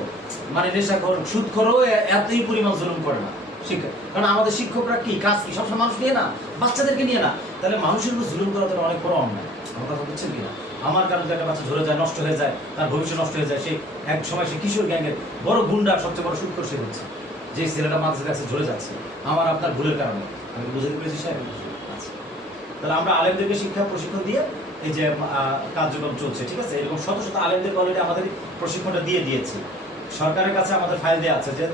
মানে নেশাখোর, সুদখোরও এতই পরিমাণ জুলুম করে না শিক্ষক। কারণ আমাদের শিক্ষকরা কি কাজ কি সবসময় মানুষ নিয়ে না, বাচ্চাদেরকে নিয়ে না, তাহলে মানুষের উপর জুলুম করা তো অনেক বড় অন্যায়। আমার কথা বুঝছেন কিনা? আমার কারণে একটা বাচ্চা ঝরে যায়, নষ্ট হয়ে যায়, তার ভবিষ্যৎ নষ্ট হয়ে যায়, সে এক সময় সে কিশোর গ্যাংয়ের বড় গুন্ডা, সবচেয়ে বড় সুদখোর সে হচ্ছে, যে ছেলেটা মাদ্রাসার কাছে ঝরে যাচ্ছে আমার আপনার ভুলের কারণে। আমি বুঝতে পেরেছি সাহেব? আচ্ছা, তাহলে আমরা আলেমদেরকে শিক্ষা প্রশিক্ষণ দিয়ে এই যে কার্যক্রম চলছে, ঠিক আছে। এরকম শত শত আলেমদের অলরেডি আমাদের প্রশিক্ষণটা দিয়ে দিয়েছি। সরকারের কাছে আমাদের ফাইল দেওয়া আছে যে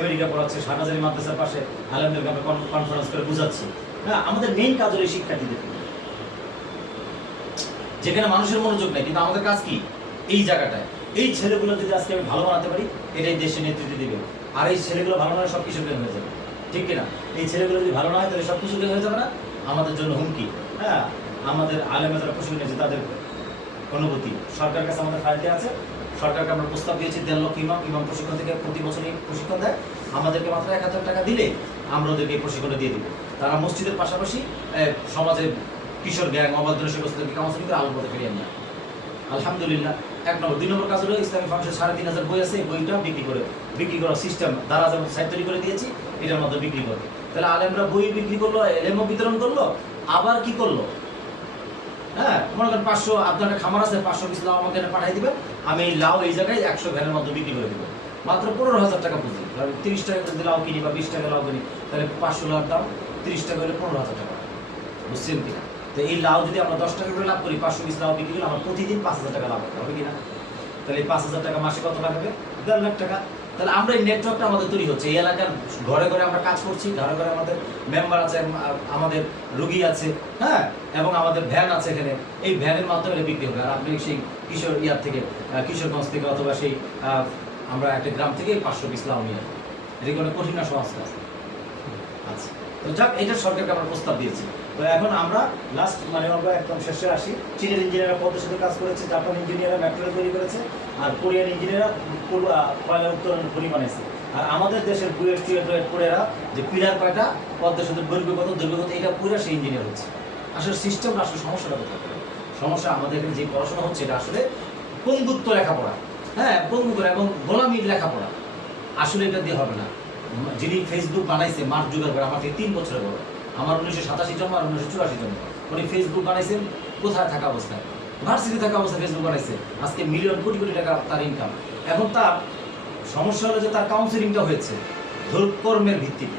আমেরিকা পড়াচ্ছে, শাহনাজারি মাদ্রাসার পাশে আলেমদেরকে আমরা কনফারেন্স করে বুঝাচ্ছি। হ্যাঁ, আমাদের মেইন কাজ হলো এই শিক্ষার্থীদের, যেখানে মানুষের মনোযোগ নেই, কিন্তু আমাদের কাজ কি এই জায়গাটায়। এই ছেলেগুলো যদি আজকে আমি ভালো বানাতে পারি, এটাই দেশে নেতৃত্ব দিবে। আর এই ছেলেগুলো ভালো না হয় সব কিছু হয়ে যাবে, ঠিক কিনা? এই ছেলেগুলো যদি ভালো না হয় তাহলে সব কিছু হয়ে যাবে না, আমাদের জন্য হুমকি। হ্যাঁ, আমাদের আলেমে যারা প্রশিক্ষণ নিয়েছে তাদের অনুভূতি সরকারের কাছে আমাদের ফাইল দেওয়া আছে। সরকারকে আমরা প্রস্তাব দিয়েছি 1.5 লক্ষ ইমাম প্রশিক্ষণ থেকে প্রতি বছরই প্রশিক্ষণ দেয়। আমাদেরকে মাত্র 1000 টাকা দিলে আমরা ওদেরকে এই প্রশিক্ষণটা দিয়ে দিব। তারা মসজিদের পাশাপাশি সমাজে কিশোর গ্যাং, অবাধ নেশাগ্রস্তদেরকে কাউন্সিলিং করে আলোর পথে ফিরিয়ে আনা। আলহামদুলিল্লাহ। 1 নম্বর। 2 নম্বর কাজ হলো ইসলামী ফাংশন 3500 বই আছে, বইটা বিক্রি করার সিস্টেম দ্বারা যেমন সাইট তৈরি করে দিয়েছি, এটার মধ্যে বিক্রি করে। তাহলে আলেমরা বই বিক্রি করলো, এলেমও বিতরণ করলো, আবার কি করলো, হ্যাঁ, মনে করেন 500 আপনার খামার আছে, 500 পিস লাউ আমাকে পাঠিয়ে দিবেন, আমি এই লাউ এই জায়গায় 100 ভ্যানের মধ্যে বিক্রি করে দেবো, মাত্র 15,000 টাকা পুঁজি। 30 টাকা যদি লাউ কিনি বা 20 টাকা লাউ কিনি, তাহলে 500 লাউর দাম 30 টাকা হলে 15,000 টাকা, বুঝছেন কিনা? তো এই লাউ যদি আমরা 10 টাকা করে লাভ করি, 500 পিস লাউ বিক্রি করলে আমার প্রতিদিন 5,000 টাকা লাভ হবে কিনা? তাহলে এই 5,000 টাকা মাসে কত টাকা হবে? 1.5 লাখ টাকা। তাহলে আমরা এই নেটওয়ার্কটা আমাদের তৈরি হচ্ছে, এই এলাকার ঘরে ঘরে আমরা কাজ করছি, ঘরে ঘরে আমাদের মেম্বার আছে, আমাদের রুগী আছে, হ্যাঁ, এবং আমাদের ভ্যান আছে এখানে। এই ভ্যানের মাধ্যমে বিক্রি হবে। আর আপনি সেই কিশোরগঞ্জ থেকে অথবা সেই আমরা একটা গ্রাম থেকে 500 পিস লাউ নিয়ে আসবো, এটা কোনো কঠিন না, সহজ কাজ। আচ্ছা, তো যাক, এটা সরকারকে আমরা প্রস্তাব দিয়েছি। তো এখন আমরা লাস্ট মানে আমরা একদম শেষে আসি। চীনের ইঞ্জিনিয়াররা পদ্মের সাথে কাজ করেছে, জাপান ইঞ্জিনিয়াররা মেট্রো তৈরি করেছে, আর কোরিয়ান ইঞ্জিনিয়াররা কয়লা উত্তোলনের খনি বানাইছে। আর আমাদের দেশের পুরেরা যে পিলার কয়টা, পদ্মের সাথে দৈর্ঘ্যগত এটা পুরো সেই ইঞ্জিনিয়ার হচ্ছে। আসলে সিস্টেম আসলে সমস্যাটা কোথায়? সমস্যা আমাদের এখানে যে পড়াশোনা হচ্ছে এটা আসলে বন্ধুত্ব লেখাপড়া, হ্যাঁ, বন্ধুত্ব এবং গোলামির লেখাপড়া। আসলে এটা দিয়ে হবে না। যিনি ফেসবুক বানাইছে মার্ক জুকারবার্গ, আমার থেকে 3 বছরের বড়, আমার 1987 জন্ম আর 1984 জন্ম। উনি ফেসবুক বানাইছেন কোথায় থাকা অবস্থায়? ভার্সিটি থাকা অবস্থায় ফেসবুক বানাইছে। আজকে মিলিয়ন কোটি কোটি টাকা তার ইনকাম। এখন তার সমস্যা হলো যে তার কাউন্সিলিংটা হয়েছে কর্মের ভিত্তিতে,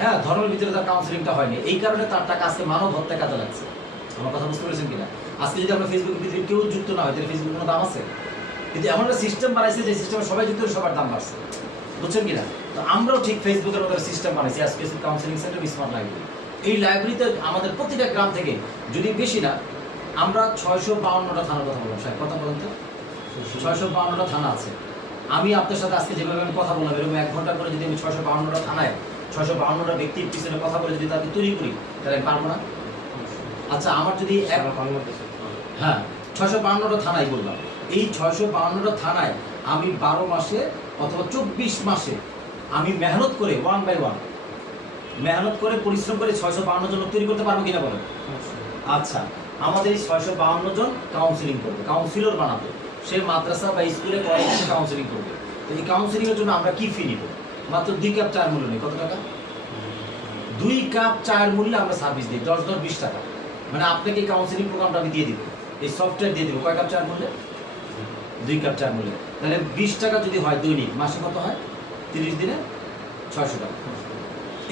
হ্যাঁ, ধর্মের ভিত্তিতে তার কাউন্সিলিংটা হয়নি। এই কারণে তার টাকা আজকে মানব হত্যা কাজে লাগছে। আমার কথা বুঝতে পেরেছেন কিনা? আজকে যদি আমরা ফেসবুকের ভিতরে কেউ যুক্ত না হয় তাহলে ফেসবুকের কোনো দাম আছে? কিন্তু এমন একটা সিস্টেম বানাইছে যে সিস্টেমে সবাই যুক্ত হলে সবার দাম বাড়ছে, বুঝছেন কিনা? তো আমরাও ঠিক ফেসবুকের মতো সিস্টেম বানাইছি, SPSC counselling centre, smart library. এই লাইব্রেরিতে আমাদের প্রতিটা গ্রাম থেকে, যদি বেশি না, আমরা 652টা থানার কথা বললাম। সাহেব কথা বলেন তো, 652টা থানা আছে। আমি আপনার সাথে আজকে যেভাবে আমি কথা বললাম, এরকম 1 ঘন্টা করে যদি আমি 652টা থানায় 652টা ব্যক্তির পিছনে কথা বলে যদি তাকে তৈরি করি, তাহলে আমি পারবো না? আচ্ছা, আমার যদি হ্যাঁ 652টা থানায় বললাম, এই 652টা থানায় আমি 12 মাসে অথবা 24 মাসে আমি মেহনত করে 1 বাই 1 মেহনত করে পরিশ্রম করে 652 জন তৈরি করতে পারবো কিনা বলেন? আচ্ছা, আমাদের এই 652 জন কাউন্সিলিং করবে, কাউন্সিলর বানাবে। সে মাদ্রাসা বা স্কুলে কলেজে কাউন্সিলিং করবে। তো এই কাউন্সিলিংয়ের জন্য আমরা কি ফি নিব? মাত্র 2 কাপ চায়ের মূল্য নেই। কত টাকা? 2 কাপ চায়ের মূল্যে আমরা সার্ভিস দিই, 10 10 20 টাকা। মানে আপনাকে এই কাউন্সিলিং প্রোগ্রামটা আমি দিয়ে দিব, এই সফটওয়্যার দিয়ে দিব। কয় কাপ চায়ের মূল্যে? 2 কাপ চায়ের মূল্যে। তাহলে 20 টাকা যদি হয় দৈনিক, মাসে কত হয়? 30 দিনে 600 টাকা।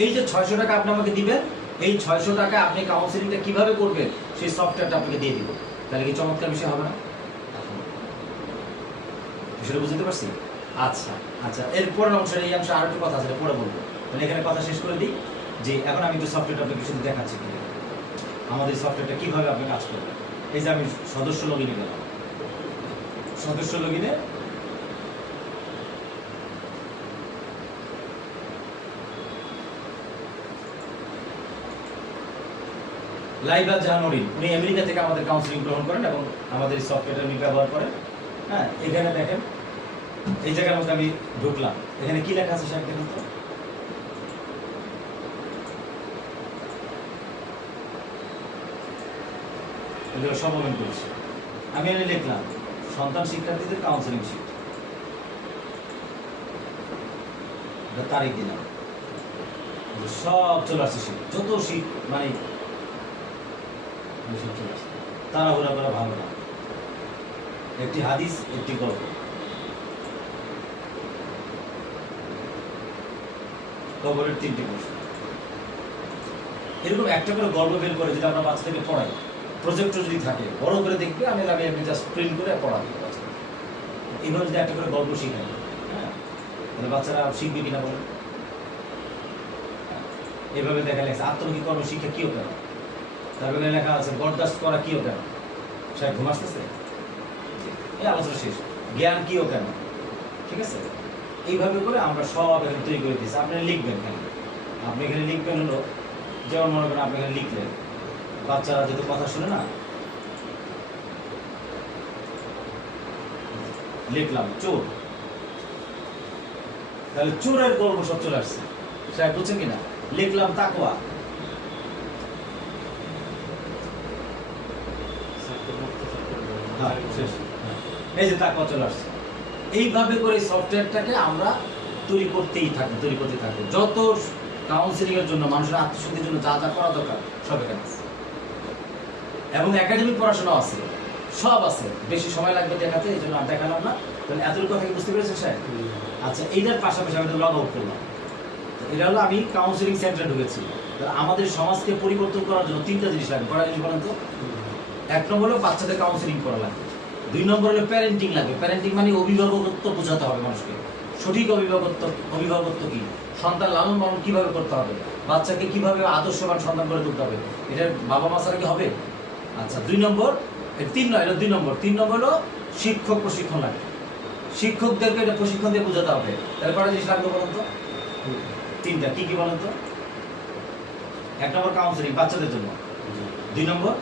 এই যে 600 টাকা আপনি আমাকে দিবেন, এই 600 টাকা আপনি কাউন্সিলিংটা কিভাবে করবেন সেই সফটওয়্যারটা আপনাকে দিয়ে দিব। তাহলে কি চমৎকার বিষয় হবে না? বিষয়টা বুঝতে পারছি? আচ্ছা আচ্ছা, এরপরের অংশের এই অংশে আরো একটু কথা আছে, পরে বলবো। মানে এখানে কথা শেষ করে দিই যে এখন আমি একটু সফটওয়্যারটা আপনাকে শুধু দেখাচ্ছি আমাদের সফটওয়্যারটা কিভাবে আপনি কাজ করবেন। এই যে আমি সদস্য লগইনে গেলাম, সদস্য লগইনে লাইবা জাহানুরিন, উনি আমেরিকা থেকে আমাদের কাউন্সিলিং গ্রহণ করেন এবং আমাদের এই সফটওয়্যারটা উনি ব্যবহার করেন। হ্যাঁ, এখানে দেখেন এই জায়গার মধ্যে আমি ঢুকলাম, এখানে কি লেখা আছে সাহেব দেখুন তো। এগুলো সব ওপেন করেছি আমি। এখানে লিখলাম সন্তান শিক্ষার্থীদের কাউন্সিলিং শিট, তারিখ দিলাম, সব চলে আসছে শীত, যত শীত মানে চলে আসছে। তাড়াহুড়া করা ভালো না। একটি হাদিস, একটি গল্প, কবরের 3টি প্রশ্ন, এরকম একটা করে গল্প বের করে যদি আমরা বাচ্চাদেরকে পড়াই, প্রজেক্টর যদি থাকে বড় করে দেখবে, আমি জাস্ট প্রিন্ট করে পড়াবো বাচ্চাদের। এইভাবে যদি একটা করে গল্প শিখাই, হ্যাঁ, তাহলে বাচ্চারা শিখবে কিনা বলেন? এভাবে দেখা লেখা আত্মমুখী কর্ম শিক্ষা কিও কেন, তারপরে লেখা আছে বরদাস্ত করা কিও কেন, সাহেব ঘুম আসতেছে, এই আলোচনা শেষ। জ্ঞান কিও কেন, ঠিক আছে? এইভাবে করে আমরা সব এখানে তৈরি করে দিচ্ছি। আপনি লিখবেন কেন, আপনি এখানে লিখবেন হলো, যেমন মনে করেন আপনি এখানে লিখলেন, বাচ্চারা যেহেতু কথা শুনে না, লিখলাম চোর, তাহলে চোরের গল্প সব চলে আসছে, সাহেব বুঝছেন কিনা? লিখলাম তাকওয়া, এই যে তাকওয়া চলে আসছে। এইভাবে করে সফটওয়্যারটাকে আমরা তৈরি করতেই থাকবো, তৈরি করতে থাকবো। যত কাউন্সিলিং এর জন্য, মানুষের আত্মশুদ্ধির জন্য যা যা করা দরকার সব এখানে আছে, এবং একাডেমিক পড়াশোনা আছে, সব আছে। বেশি সময় লাগবে দেখাতে, এই জন্য আর দেখালাম না। তাহলে এতটুকু কথা কি বুঝতে পেরেছেন স্যার? আচ্ছা, এইটার পাশাপাশি আমি লগ আউট করলাম। এটা হলো আমি কাউন্সিলিং সেন্টারে ঢুকেছি। আমাদের সমাজকে পরিবর্তন করার জন্য 3টা জিনিস লাগবে। কয়টা জিনিস বলেন তো? 1 নম্বর হলো বাচ্চাদের কাউন্সিলিং করা লাগবে। 2 নম্বর হলো প্যারেন্টিং লাগবে। প্যারেন্টিং মানে অভিভাবকত্ব বোঝাতে হবে মানুষকে। সঠিক অভিভাবকত্ব কি, সন্তান লালন পালন কিভাবে করতে হবে, বাচ্চাকে কিভাবে আদর্শবান সন্তান করে তুলতে হবে, এটা বাবা মা ছাড়া কি হবে? আচ্ছা, 2 নম্বর, 3 নয়, এটা 2 নম্বর। 3 নম্বর হলো শিক্ষক প্রশিক্ষণ লাগবে। শিক্ষকদেরকে এটা প্রশিক্ষণ দিয়ে বোঝাতে হবে। তাহলে কয়টা জিনিস লাগবে বলেন তো? 3টা। কি কি বলেন তো? 1 নম্বর কাউন্সিলিং বাচ্চাদের জন্য, 2 নম্বর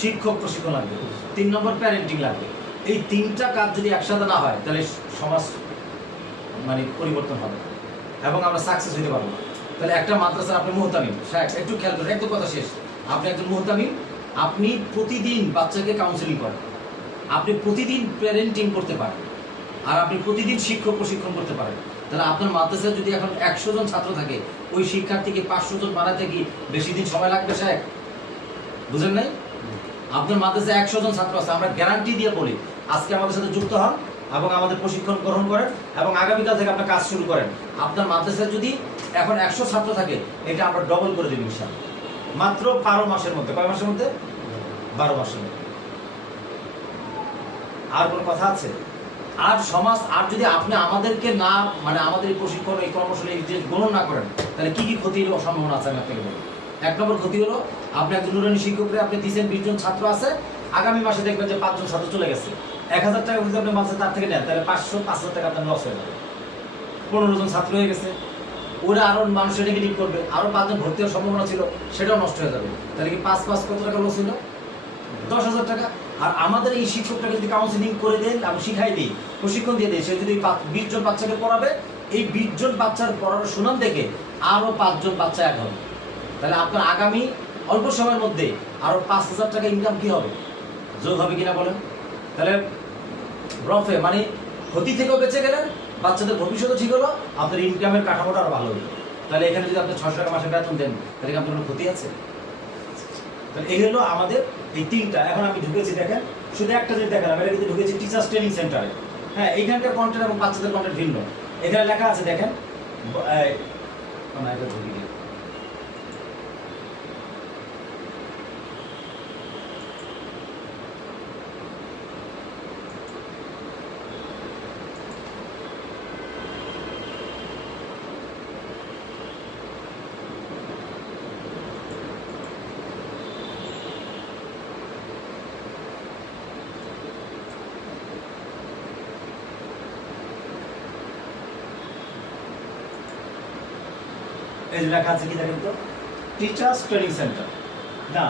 শিক্ষক প্রশিক্ষণ লাগবে, 3 নম্বর প্যারেন্টিং লাগবে। এই 3টা কাজ যদি একসাথে না হয় তাহলে সমাজ মানে পরিবর্তন হবে এবং আমরা সাকসেস হতে পারবো না। তাহলে একটা মাদ্রাসার আপনি মুহতামিম, একটু খেয়াল করেন, একটু কথা শেষ। আপনি একজন মুহতামিম, আপনি প্রতিদিন বাচ্চাকে কাউন্সিলিং করেন, আপনি প্রতিদিন প্যারেন্টিং করতে পারেন, আর আপনি প্রতিদিন শিক্ষক প্রশিক্ষণ করতে পারেন। তাহলে আপনার মাদ্রাসায় যদি এখন 100 জন ছাত্র থাকে, ওই শিক্ষার্থীকে 500 জন বানাতে কি বেশি দিন সময় লাগবে সাহেব? বুঝেন নাই? আপনার মাদ্রাসায় 100 জন ছাত্র আছে, আমরা গ্যারান্টি দিয়ে বলি আজকে আমাদের সাথে যুক্ত হন এবং আমাদের প্রশিক্ষণ গ্রহণ করেন এবং আগামীকাল থেকে আপনার কাজ শুরু করেন। আপনার মাদ্রাসায় যদি এখন 100 ছাত্র থাকে, এটা আমরা ডবল করে দেব ইনশাআল্লাহ, মাত্র 12 মাসের মধ্যে। কয় মাসের মধ্যে? 12 মাসের মধ্যে। আর কোনো কথা আছে? আর সমাজ, আর যদি আপনি আমাদেরকে না, মানে আমাদের এই প্রশিক্ষণ, এই কর্মশালী যে গ্রহণ না করেন, তাহলে কি কি ক্ষতির সম্ভাবনা আছে আমি আপনাকে বলি। 1 নম্বর ক্ষতি হলো, আপনি একজন নুরানি শিক্ষকরে আপনি দিচ্ছেন 20 জন ছাত্র আছে, আগামী মাসে দেখবেন যে 5 জন ছাত্র চলে গেছে। 1000 টাকা যদি আপনি মাসে তার থেকে নেন, তাহলে 500 টাকা আপনার লস হয়ে যাবে। 15 জন ছাত্র হয়ে গেছে, ওরা আরো মানুষের নেগেটিভ করবে, আরো 5 জন ভর্তি হওয়ার সম্ভাবনা ছিল, সেটাও নষ্ট হয়ে যাবে। তাহলে কি 5 কত টাকা লস হলো? 10,000 টাকা। আর আমাদের এই শিক্ষকটাকে যদি কাউন্সিলিং করে দেন, আমি শিখাই দিই, প্রশিক্ষণ দিয়ে দিই, সে যদি 20 জন বাচ্চাকে পড়াবে, এই 20 জন বাচ্চার পড়ানোর সুনাম দেখে আরো 5 জন বাচ্চা অ্যাড হবে। তাহলে আপনার আগামী অল্প সময়ের মধ্যে আরো 5,000 টাকা ইনকাম কি হবে, যোগ হবে কিনা বলেন? তাহলে রফে মানে ক্ষতি থেকেও বেঁচে গেলেন, বাচ্চাদের ভবিষ্যৎও ঠিক হলো, আপনার ইনকামের কাঠামোটা আরো ভালো হলো। তাহলে এখানে যদি আপনি 600 টাকা মাসে বেতন দেন, তাহলে কি আপনার কোনো ক্ষতি আছে? তাহলে এই হলো আমাদের এই তিনটা। এখন আমি ঢুকেছি, দেখেন শুধু একটা জিনিস দেখালাম, এটা কিন্তু ঢুকেছি টিচার্স ট্রেনিং সেন্টারে। হ্যাঁ, এইখানকার কন্টেন্ট এবং বাচ্চাদের কন্টেন্ট ভিন্ন। এখানে লেখা আছে দেখেন, এটা ঢুকি দিই। এই যে লেখা আছে কি দেখেন তো, টিচার্স ট্রেনিং সেন্টার, না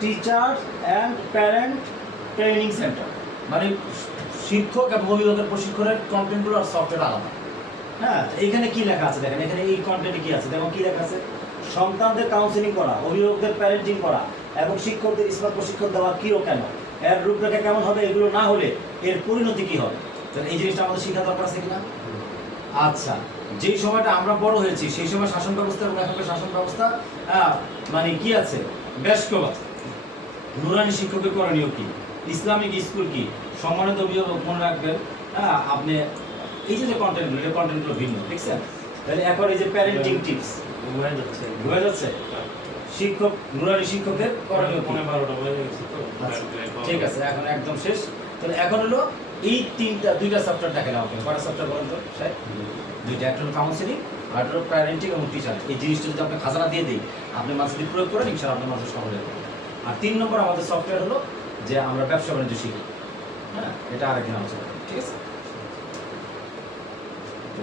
teachers and parent training centre, মানে শিক্ষক এবং অভিভাবকের প্রশিক্ষণের কন্টেন্টগুলো আর সফটওয়্যার আলাদা। হ্যাঁ, এইখানে কি লেখা আছে দেখেন, এখানে এই কন্টেন্টে কি আছে দেখো, কি লেখা আছে, সন্তানদের কাউন্সিলিং করা, অভিভাবকদের প্যারেন্টিং করা এবং শিক্ষকদের স্মার্ট প্রশিক্ষণ দেওয়া কি ও কেন, এর রূপরেখা কেমন হবে, এগুলো না হলে এর পরিণতি কি হবে। তাহলে এই জিনিসটা আমাদের শেখা দরকার আছে কিনা? আচ্ছা, যেই সময়টা আমরা বড় হয়েছি সেই সময় শাসন ব্যবস্থা এবং এখনকার শাসন ব্যবস্থা মানে কি আছে, বেশ কবা নুরানি শিক্ষকের করণীয় কি, ইসলামিক স্কুল কি, সম্মানিত অভিভাবক মনে রাখবেন। আপনি এই যে কন্টেন্টগুলো, এই কন্টেন্টগুলো ভিন্ন, দেখছেন? তাহলে এখন এই যে প্যারেন্টিং টিপস বুঝা যাচ্ছে, শিক্ষক নুরানি শিক্ষকের করণীয় কি? 12টা বেজে গেছে তো। আচ্ছা, ঠিক আছে, এখন একদম শেষ। তাহলে এখন হলো এই দুইটা সফটওয়্যার দেখালাম আপনাকে। কয়টা সফটওয়্যার বলেন তো স্যার? দুইটা, একটা হলো কাউন্সিলিং আর একটা হলো প্যারেন্টিং এবং টিচার। এই জিনিসটা যদি আপনি খাজানা দিয়ে দিই, আপনি মাঝে যদি প্রয়োগ করেন, ইনশাআল্লাহ আপনার মাঝে সফল হবে। আর 3 নম্বর আমাদের সফটওয়্যার হলো যে আমরা ব্যবসা বাণিজ্য শিখি। হ্যাঁ, এটা আরেকদিন আলোচনা করব, ঠিক আছে? তো